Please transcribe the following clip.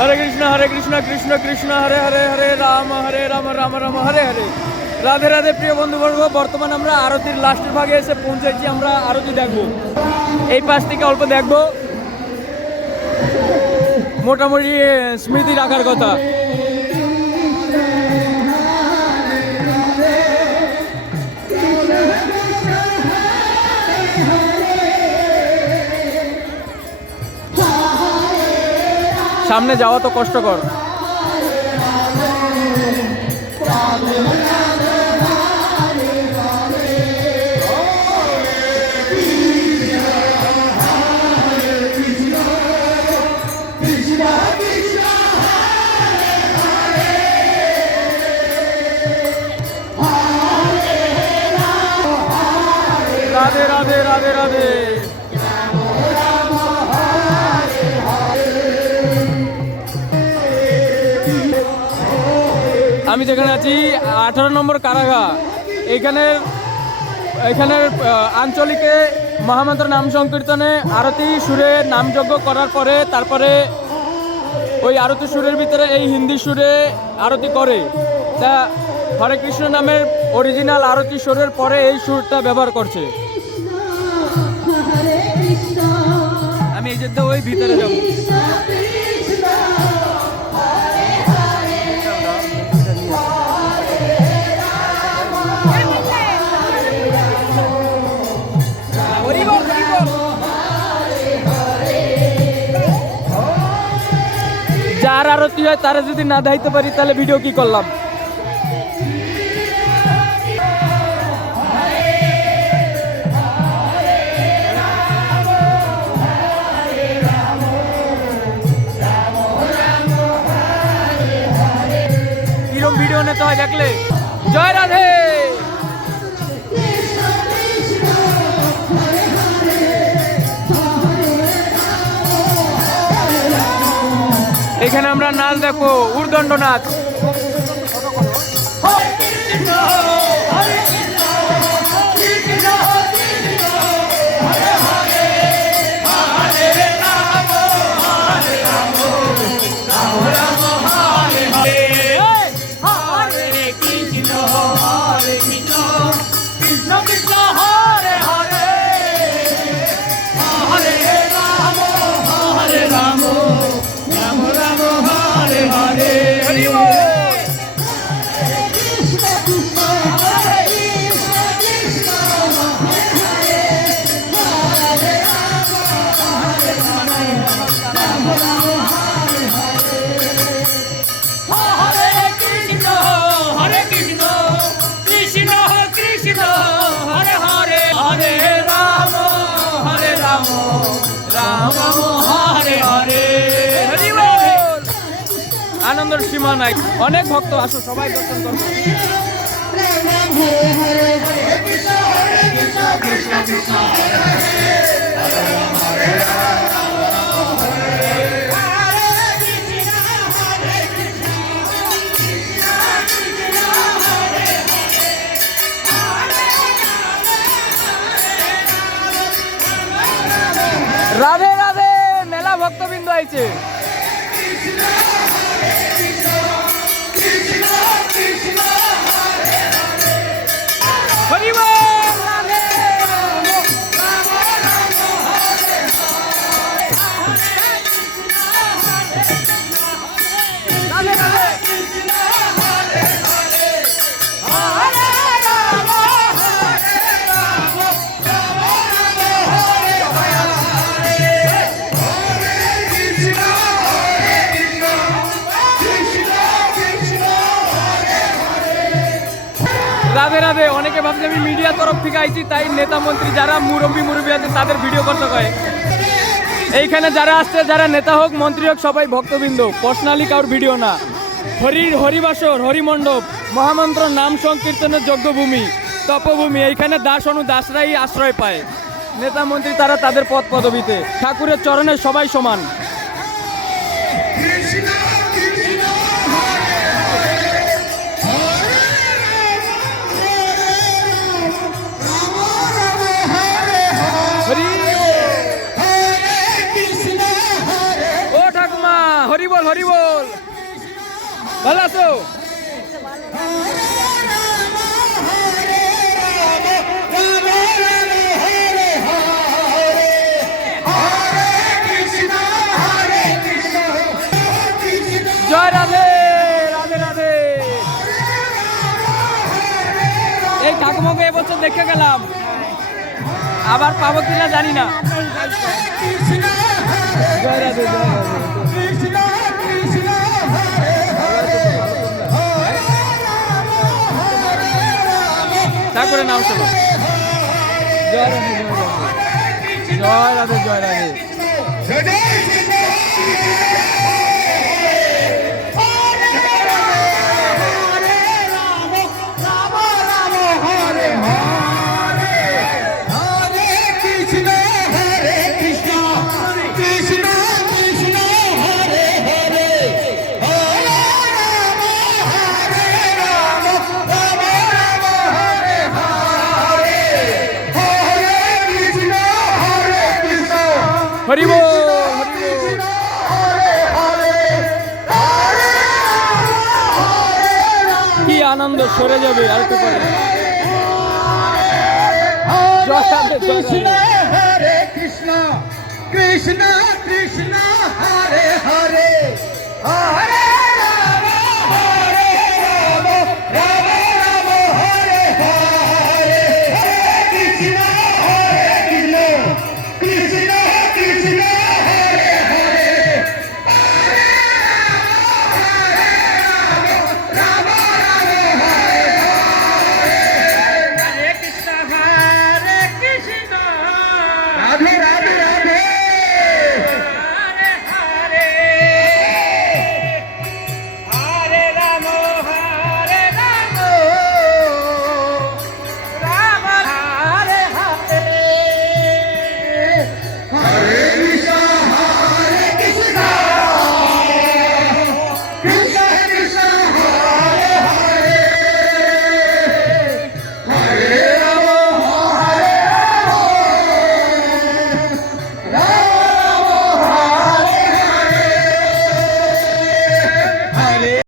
হরে কৃষ্ণ কৃষ্ণ কৃষ্ণ হরে হরে হরে রাম রাম রাম হরে হরে। রাধে রাধে প্রিয় বন্ধুবর্গ, বর্তমানে আমরা আরতির লাস্টের ভাগে এসে পৌঁছেছি। আমরা আরতি দেখবো, এই পাশ থেকে অল্প দেখবো, মোটামুটি স্মৃতি রাখার কথা। সামনে যাওয়া তো কষ্টকর। রাধে রাধে রাধে রাধে। আমি যেখানে আছি 18 নম্বর কারাগার, এইখানের আঞ্চলিকে মহামন্ত্র নাম সংকীর্তনে আরতি সুরে নামযজ্ঞ করার পরে তারপরে ওই আরতি সুরের ভিতরে এই হিন্দি সুরে আরতি করে। তা হরে কৃষ্ণ নামের অরিজিনাল আরতি সুরের পরে এই সুরটা ব্যবহার করছে। আমি এই জন্য ওই ভিতরে যাব। যার আরতি হয় তারা যদি না দেখাইতে পারি তাহলে ভিডিও কি করলাম। কিরম ভিডিও নিতে হয় দেখলে। জয় রাধে। এখানে আমরা নাচ দেখো, উর্দণ্ড নাচ। আনন্দের সীমা নাই, অনেক ভক্ত, আসো সবাই দর্শন করো। রাধে রাধে, মেলা ভক্তবৃন্দ আইছে। রাধে রাধে। অনেকে ভাবছে আমি মিডিয়া তরফ থেকে আইছি, তাই নেতা মন্ত্রী যারা মুরব্বী আছে তাদের ভিডিও করতে হয়। এইখানে যারা আসছে, যারা নেতা হোক মন্ত্রী হোক, সবাই ভক্তবৃন্দ, পার্সোনালি কারোর ভিডিও না। হরিবাসর, হরিমণ্ডপ, মহামন্ত্র নাম সংকীর্তনের যজ্ঞভূমি, তপভূমি। এইখানে দাস অনুদাসরাই আশ্রয় পায়। নেতা মন্ত্রী তারা তাদের পদ পদবিতে, ঠাকুরের চরণে সবাই সমান। হরি বল, হরি বল। ভালো আছো? জয় রাধে, রাধে রাধে। এই ঠাকুমাকে এবছর দেখে গেলাম, আবার পাবো কিনা জানি না। জয় রাধে, জয় রাধে। তারপরে নাম শোনো। জয় রাধে, জয় রাধে, জয় রাধে, জয় রাধে। হরি বল, কি আনন্দ, সরে যাবে আর একটু পরে। কৃষ্ণ হরে কৃষ্ণ, কৃষ্ণ কৃষ্ণ হরে হরে, হরে